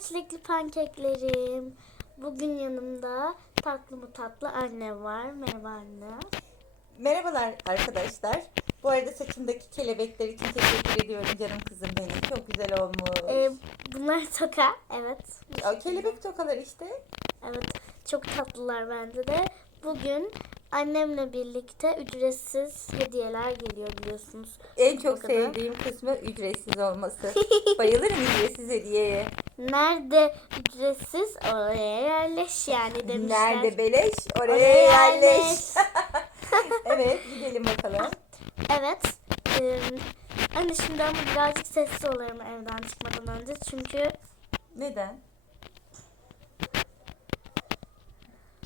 çilekli pankeklerim. Bugün yanımda tatlı mı tatlı anne var. Merhaba anne. Merhabalar arkadaşlar. Bu arada saçımdaki kelebekler için teşekkür ediyorum canım kızım benim. Çok güzel olmuş. Ee, bunlar toka. Evet. Ya, kelebek tokalar işte. Evet. Çok tatlılar bence de. Bugün annemle birlikte ücretsiz hediyeler geliyor biliyorsunuz. En çok O sevdiğim kısmı ücretsiz olması. Bayılırım ücretsiz hediyeye. Nerede ücretsiz oraya yerleş yani demişler. Nerede beleş oraya, Oraya yerleş. yerleş. evet gidelim bakalım. Evet. Ee, anne şimdi ama birazcık sessiz olalım evden çıkmadan önce. Çünkü Neden?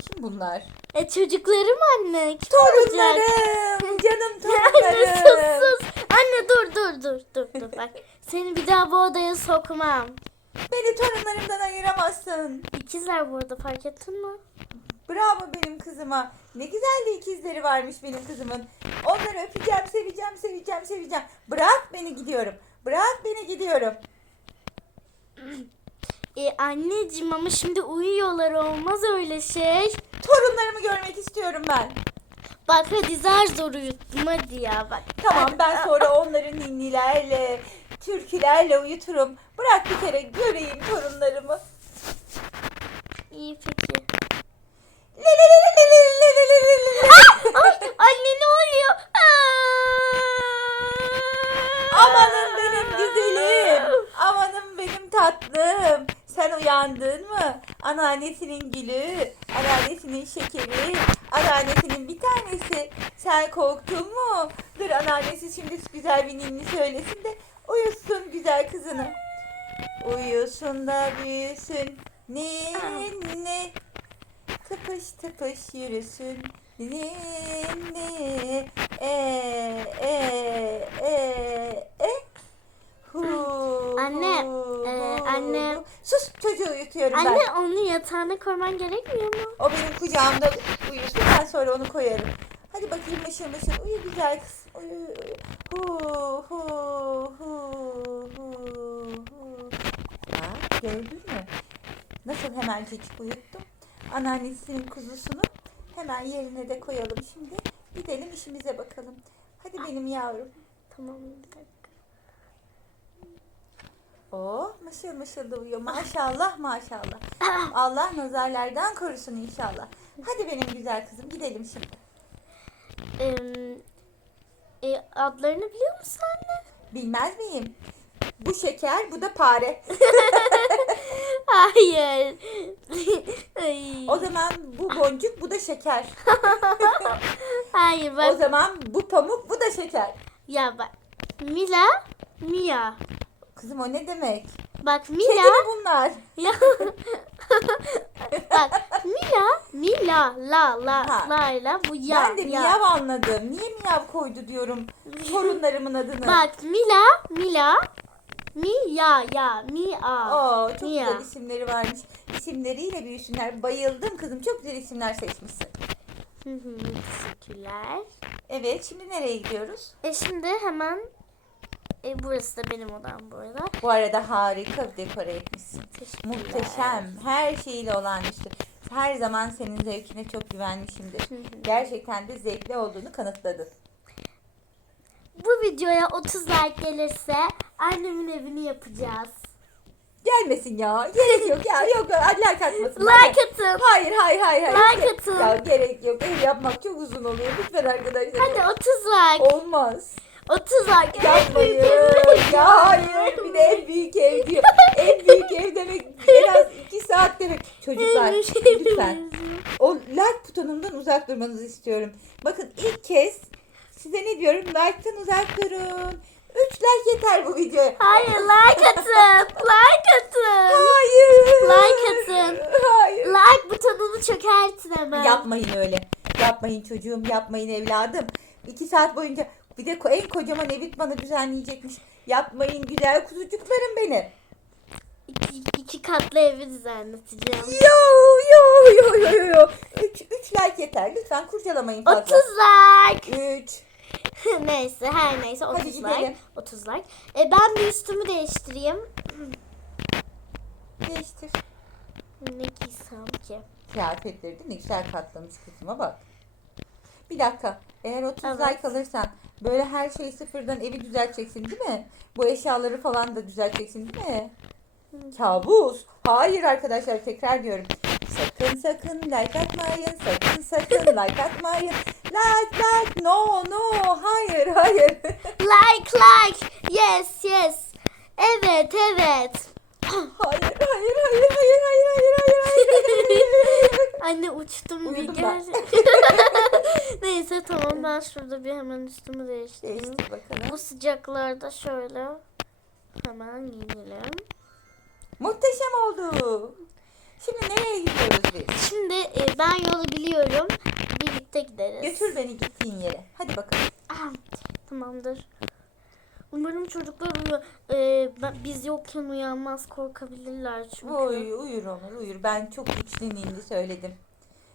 Kim bunlar? e, çocuklarım anne. Kim olacak? Torunlarım. Canım Anne sus torunlarım. sus. Anne dur dur dur dur dur bak. Seni bir daha bu odaya sokmam. Beni torunlarımdan ayıramazsın. İkizler bu arada fark ettin mi? Bravo benim kızıma. Ne güzel de ikizleri varmış benim kızımın. Onları öpeceğim, seveceğim, seveceğim, seveceğim. Bırak beni gidiyorum. Bırak beni gidiyorum. E, anneciğim ama şimdi uyuyorlar olmaz öyle şey. Torunlarımı görmek istiyorum ben. Bak hadi zar zor uyuttum hadi ya bak. Tamam ben sonra onları ninnilerle, türkülerle uyuturum. Bırak bir kere göreyim torunlarımı. İyi peki. Le le le le le le le le le le. Ay anne ne oluyor? Amanın benim güzelim. Amanın benim tatlım. Sen uyandın mı? Anneannesinin gülü, anneannesinin şekeri, anneannesinin bir tanesi. Sen korktun mu? Dur anneannesi şimdi güzel bir ninni söylesin de uyusun güzel kızını. Uyusun da büyüsün. Ninni. Tıpış tıpış yürüsün. Ninni. E e e e. Hu, Anne, hu, e, anne-. Sus çocuğu uyutuyorum Anne ben. onu yatağına koyman gerekmiyor mu? O benim kucağımda uyusun ben sonra onu koyarım. Hadi bakayım mışıl mışıl uyu güzel kız. Hu gördün mü? Nasıl hemencecik uyuttum. Anneannesinin kuzusunu hemen yerine de koyalım şimdi. Gidelim işimize bakalım. Hadi benim yavrum. Tamam bir dakika. Oh mışıl mışıl da uyuyor. Maşallah maşallah. Allah nazarlardan korusun inşallah. Hadi benim güzel kızım gidelim şimdi. Ee, e, adlarını biliyor musun anne? Bilmez miyim? Bu şeker, bu da pare. Hayır. Ay. O zaman bu boncuk, bu da şeker. Hayır O bak. zaman bu pamuk, bu da şeker. Ya bak. Mila, Mia. Kızım o ne demek? Bak Kedi Mila. mi bunlar? Ya. bak Mila, Mila, la, la, Ha. la ile bu ya. ben de ya. miyav anladım. Niye miyav koydu diyorum torunlarımın adını. Bak Mila, Mila, Mi, ya, ya, mi, a. Oo, çok Mia. güzel isimleri varmış. İsimleriyle büyüsünler. Bayıldım kızım. Çok güzel isimler seçmişsin. Hı hı, Teşekkürler. Evet, şimdi nereye gidiyoruz? E şimdi hemen e, burası da benim odam bu arada. Bu arada harika bir dekore etmişsin. Muhteşem. Her şeyiyle olağanüstü. Her zaman senin zevkine çok güvenmişimdir. Hı hı. Gerçekten de zevkli olduğunu kanıtladın. Bu videoya 30 like gelirse annemin evini yapacağız. Gelmesin ya. Gerek yok ya. Yok yok. Like atmasın. Like atın. Hayır hayır hayır. hayır. Like atın. Ya gerek yok. Ev yapmak çok uzun oluyor. Lütfen arkadaşlar. Hadi 30 like. Olmaz. 30 like. En Yapmayın. ya hayır. Bir de en büyük ev diyor. En büyük ev demek en az 2 saat demek. Çocuklar lütfen. O like butonundan uzak durmanızı istiyorum. Bakın ilk kez size ne diyorum? Like'tan uzak durun. 3 like yeter bu videoya. Hayır like atın. Like atın. Hayır. Like atın. Hayır. Like butonunu çökertin hemen. Yapmayın öyle. Yapmayın çocuğum, yapmayın evladım. 2 saat boyunca bir de en kocaman evi bana düzenleyecekmiş. Yapmayın güzel kuzucuklarım benim. İki, iki katlı evi düzenleteceğim. Yo yo yo yo yo. 3 3 like yeter. Lütfen kurcalamayın 30 fazla. like. 3 neyse her neyse 30 Hadi like. gidelim. 30 like. E, ben bir üstümü değiştireyim. Değiştir. değiştir. Ne giysem ki? Kıyafetleri de ne güzel katlamış kızıma bak. Bir dakika. Eğer 30 evet. ay kalırsan böyle her şeyi sıfırdan evi düzelteceksin değil mi? Bu eşyaları falan da düzelteceksin değil mi? Hı. Kabus. Hayır arkadaşlar tekrar diyorum. Sakın sakın like atmayın. Sakın sakın like atmayın. Like like no no. Hayır hayır. like like. Yes yes. Evet evet. hayır hayır hayır hayır hayır hayır hayır. hayır. Anne uçtum bir Uyudum gel. ben. Neyse tamam ben şurada bir hemen üstümü değiştireyim. Değiştir bakalım. Bu sıcaklarda şöyle hemen giyinelim. Muhteşem oldu. Şimdi nereye gidiyoruz biz? Şimdi e, ben yolu biliyorum. Birlikte gideriz. Götür beni gittiğin yere. Hadi bakalım. Ah, Tamamdır. Umarım çocuklar uyu e, ben- biz yokken uyanmaz korkabilirler çünkü. Uy, uyur Onur uyur. Ben çok içlediğini söyledim.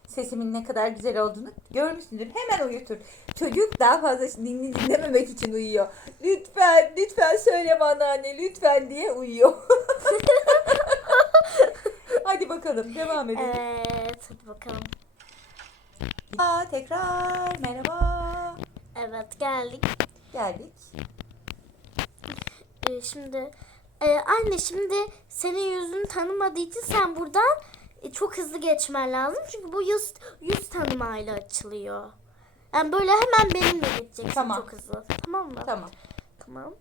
Sesimin ne kadar güzel olduğunu görmüşsündür. Hemen uyutur. Çocuk daha fazla dinini dinlememek için uyuyor. Lütfen, lütfen söyle bana anne, lütfen diye uyuyor. Hadi bakalım devam edelim. Evet hadi bakalım. Aa, tekrar merhaba. Evet geldik. Geldik. E, şimdi e, anne şimdi senin yüzünü tanımadığı için sen buradan e, çok hızlı geçmen lazım. Çünkü bu yüz, yüz tanımayla açılıyor. Yani böyle hemen benimle geçeceksin Tamam. çok hızlı. Tamam mı? Tamam. Tamam.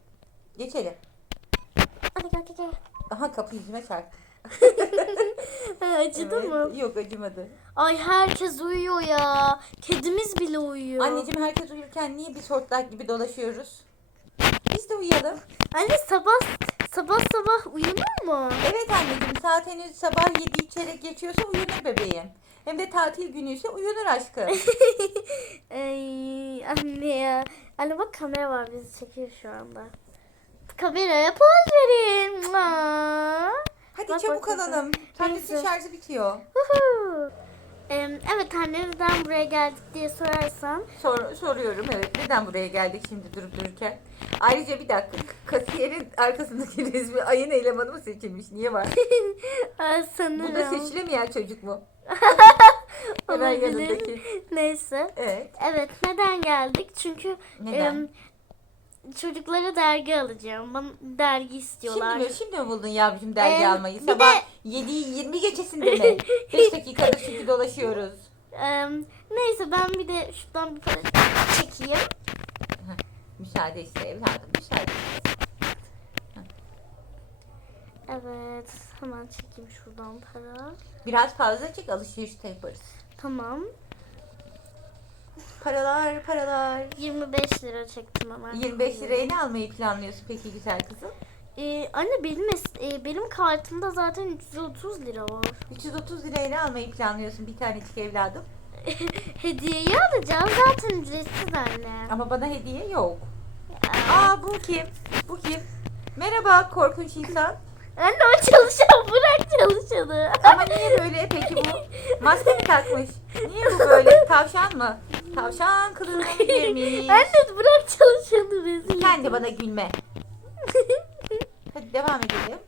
Geçelim. Hadi gel gel gel. Aha kapı yüzüme çarptı. Acıdı Evet. mı? Yok acımadı. Ay herkes uyuyor ya. Kedimiz bile uyuyor. Anneciğim herkes uyurken niye biz hortlak gibi dolaşıyoruz? Biz de uyuyalım. Anne sabah sabah sabah uyunur mu? Evet anneciğim saat henüz sabah 7 çeyrek geçiyorsa uyanır bebeğim. Hem de tatil günüyse uyanır aşkım. Ay anne ya. Anne bak kamera var bizi çekiyor şu anda. Kameraya poz verin. Hadi Bak, çabuk bak, alalım. Tabletin Neyse. şarjı bitiyor. Evet anne neden buraya geldik diye sorarsan. Sor, soruyorum evet. Neden buraya geldik şimdi durup dururken? Ayrıca bir dakika. Kasiyerin arkasındaki resmi ayın elemanı mı seçilmiş? Niye var? Aa, Bu da sanırım. seçilemeyen çocuk mu? Hemen yanındaki. Neyse. Evet. Evet neden geldik? Çünkü Neden? em, çocuklara dergi alacağım. Bana dergi istiyorlar. Şimdi mi, şimdi mi buldun yavrucuğum dergi Ee, almayı? Sabah de- 7'yi 20 geçesinde mi? 5 dakikadır çünkü dolaşıyoruz. Em, neyse ben bir de şuradan bir para çekeyim. Müsaade iste evladım müsaade. Evet hemen çekeyim şuradan para. Biraz fazla çek alışveriş de yaparız. Tamam. Paralar paralar. 25 lira çektim hemen. 25 liraya ne almayı planlıyorsun peki güzel kızım? Ee, anne benim es- e, benim kartımda zaten 330 lira var. 330 liraya ne almayı planlıyorsun bir tanecik evladım? Hediyeyi alacağız zaten ücretsiz anne. Ama bana hediye yok. Aa bu kim? Bu kim? Merhaba korkunç insan. Anne o çalışan bırak çalışanı. Ama niye böyle peki bu? Maske mi takmış? Niye bu böyle? Tavşan mı? Tavşan kılığına mı girmiş? Anne bırak çalışanı rezil. Sen de bana gülme. Devam edelim.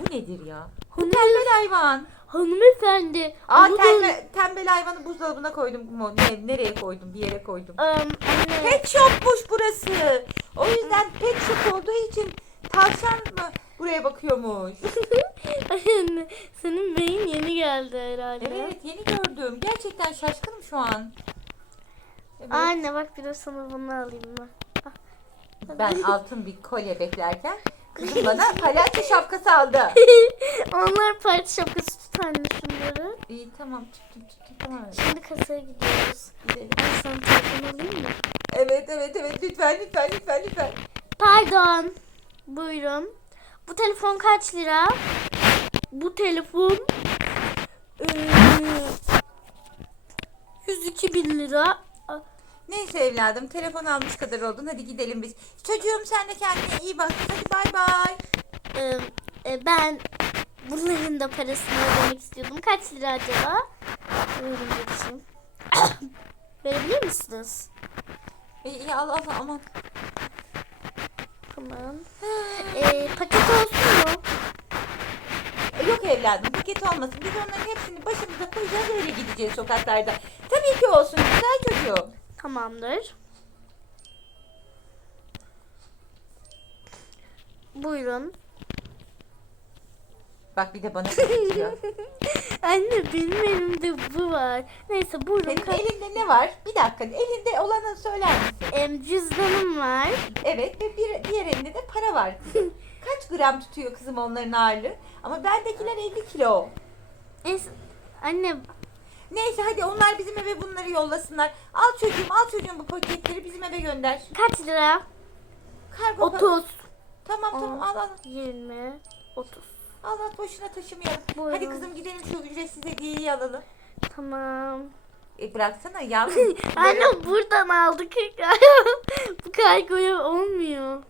Bu nedir ya? Hanım, Tembel hayvan. hanımefendi. Aa bunu da- tembel, hayvanı buzdolabına koydum. mu? Ne, nereye koydum? Bir yere koydum. Em, anne. Pet shopmuş burası. O yüzden pet shop olduğu için tavşan mı buraya bakıyormuş? Anne, senin beyin yeni geldi herhalde. Evet yeni gördüm. Gerçekten şaşkınım şu an. Evet. Anne bak bir de sana bunu alayım mı? Ben altın bir kolye beklerken kızım bana palyaço şapkası aldı. Onlar parti şapkası tut anne şunları. İyi tamam tuttum tuttum tamam. Şimdi kasaya gidiyoruz. Gidelim. Ben sana telefon alayım mı? Evet evet evet lütfen lütfen lütfen lütfen. Pardon. Buyurun. Bu telefon kaç lira? Bu telefon eee, 102 bin lira. Neyse evladım telefon almış kadar oldun hadi gidelim biz. Çocuğum sen de kendine iyi bak. Hadi bay bay. Eee, e, ben bunların da parasını ödemek istiyordum. Kaç lira acaba? Buyurun geçeyim. Verebilir misiniz? İyi, iyi al al aman. Tamam. Eee paket olsun mu? Yok evladım. Paket olmasın. Biz onların hepsini başımıza koyacağız öyle gideceğiz sokaklarda. Tabii ki olsun güzel çocuğum. Tamamdır. Buyurun. Bak bir de bana getiriyor. Anne benim elimde bu var. Neyse buyurun. Senin elinde ne var? Bir dakika. Elinde olanı söyler misin? Em, cüzdanım var. Evet ve bir diğer elinde de para var kızım. Kaç gram tutuyor kızım onların ağırlığı? Ama bendekiler 50 kilo. Neyse, anne Neyse hadi onlar bizim eve bunları yollasınlar. Al çocuğum al çocuğum bu paketleri bizim eve gönder. kaç lira? Kargo pa- 30. Tamam tamam al al. 20. 30. Al al boşuna taşımayalım. Buyurun. Hadi kızım gidelim şu ücretsiz hediyeyi alalım. Tamam. E bıraksana yavrum. Anne buradan aldık. bu kargoya olmuyor.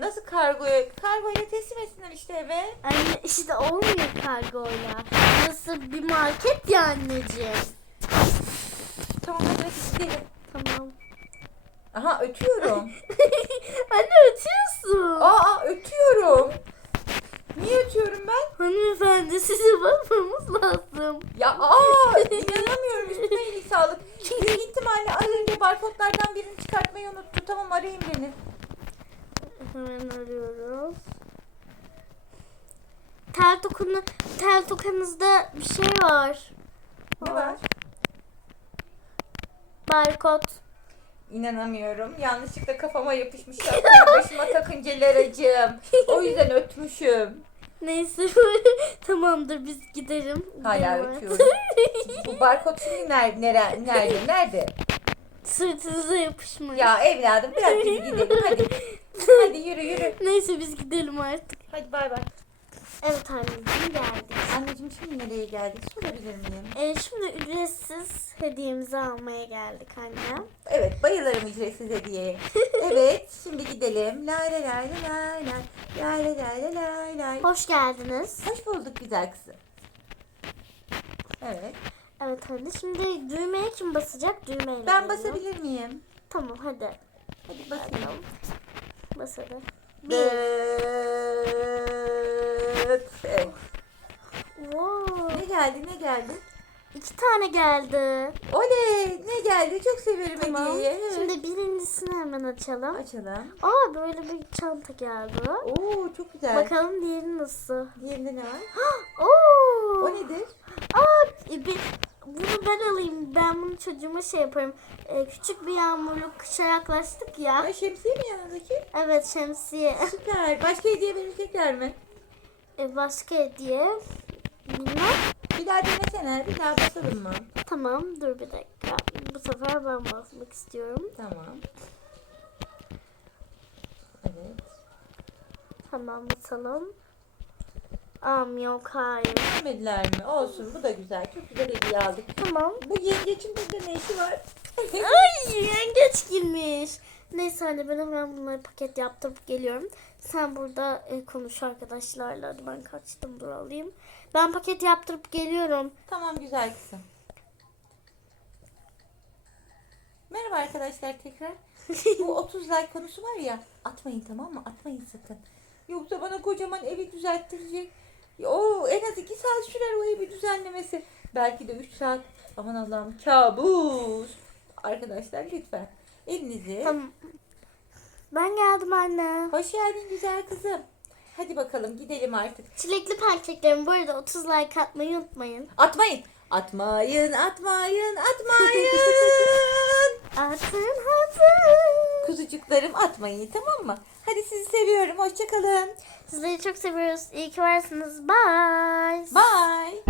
Nasıl kargoya? Kargoyla teslim etsinler işte eve. Anne işte olmuyor kargoyla. Burası bir market ya anneciğim. Tamam hadi hadi gidelim. Tamam. Aha ötüyorum. Anne ötüyorsun. Aa ötüyorum. Niye ötüyorum ben? Hanımefendi sizi bakmamız lazım. Ya aa inanamıyorum üstüme iyilik sağlık. Büyük ihtimalle az önce barkodlardan birini çıkartmayı unuttu. Tamam arayayım Deniz. Hemen arıyoruz. Tel tokunu, tel tokanızda bir şey var. Ne var? Barkod. İnanamıyorum. Yanlışlıkla kafama yapışmış. Ya, başıma takınca Laracığım. O yüzden ötmüşüm. Neyse tamamdır biz gidelim. Hala ötüyorum. Bu barkod şimdi nerede? Nerede? Nerede? Sırtınıza yapışmayın. Ya evladım bırak bizi gidelim hadi. Hadi yürü yürü. Neyse biz gidelim artık. Hadi bay bay. Evet anneciğim geldik. Anneciğim şimdi nereye geldik sorabilir miyim? Ee, şimdi ücretsiz hediyemizi almaya geldik anne. Evet bayılırım ücretsiz hediyeye. Evet şimdi gidelim. Lay lay lay lay lay lay lay lay lay lay lay. Hoş geldiniz. Hoş bulduk güzel kızım. Evet. Evet anne şimdi düğmeye kim basacak? Düğmeyle. Ben basabilir miyim? Tamam hadi. Hadi basayım. Bas hadi. Bir. Evet. Wow. Ne geldi ne geldi? İki tane geldi. Oley ne geldi çok severim Tamam. hediyeyi. Evet. Şimdi birincisini hemen açalım. Açalım. Aa böyle bir çanta geldi. Oo çok güzel. Bakalım diğeri nasıl? Diğerinde ne var? Oo. O nedir? Aa, e, bir, bunu ben alayım. Ben bunu çocuğuma şey yaparım. E, küçük bir yağmurluk kışa yaklaştık ya. Ay şemsiye mi yanındaki? Evet şemsiye. Süper. Başka hediye verecekler mi? E, başka hediye. Bilmem. Bir daha denesene. Bir daha basalım mı? Tamam dur bir dakika. Bu sefer ben basmak istiyorum. Tamam. Evet. Tamam basalım. Am yok hayır. Beğenmediler mi? Olsun. Bu da güzel. Çok güzel hediye aldık. Tamam. Bu yengeçin burada ne işi var? Ay yengeç girmiş. Neyse anne ben hemen bunları paket yaptırıp geliyorum. Sen burada e, konuş arkadaşlarla. Hadi ben kaçtım dur alayım. Ben paket yaptırıp geliyorum. tamam güzel kızım. Merhaba arkadaşlar tekrar. Bu 30 like konusu var ya. Atmayın tamam mı? Atmayın sakın. Yoksa bana kocaman evi düzelttirecek. O en az 2 saat sürer o evi düzenlemesi. Belki de 3 saat. Aman Allah'ım kabus. Arkadaşlar lütfen elinizi. Tamam. Ben geldim anne. Hoş geldin güzel kızım. Hadi bakalım gidelim artık. Çilekli pankeklerim bu arada 30 like atmayı unutmayın. Atmayın. Atmayın, atmayın, atmayın. Atın atın. Kuzucuklarım atmayın tamam mı? Hadi sizi seviyorum. Hoşçakalın. Sizleri çok seviyoruz. İyi ki varsınız. Bye. Bye.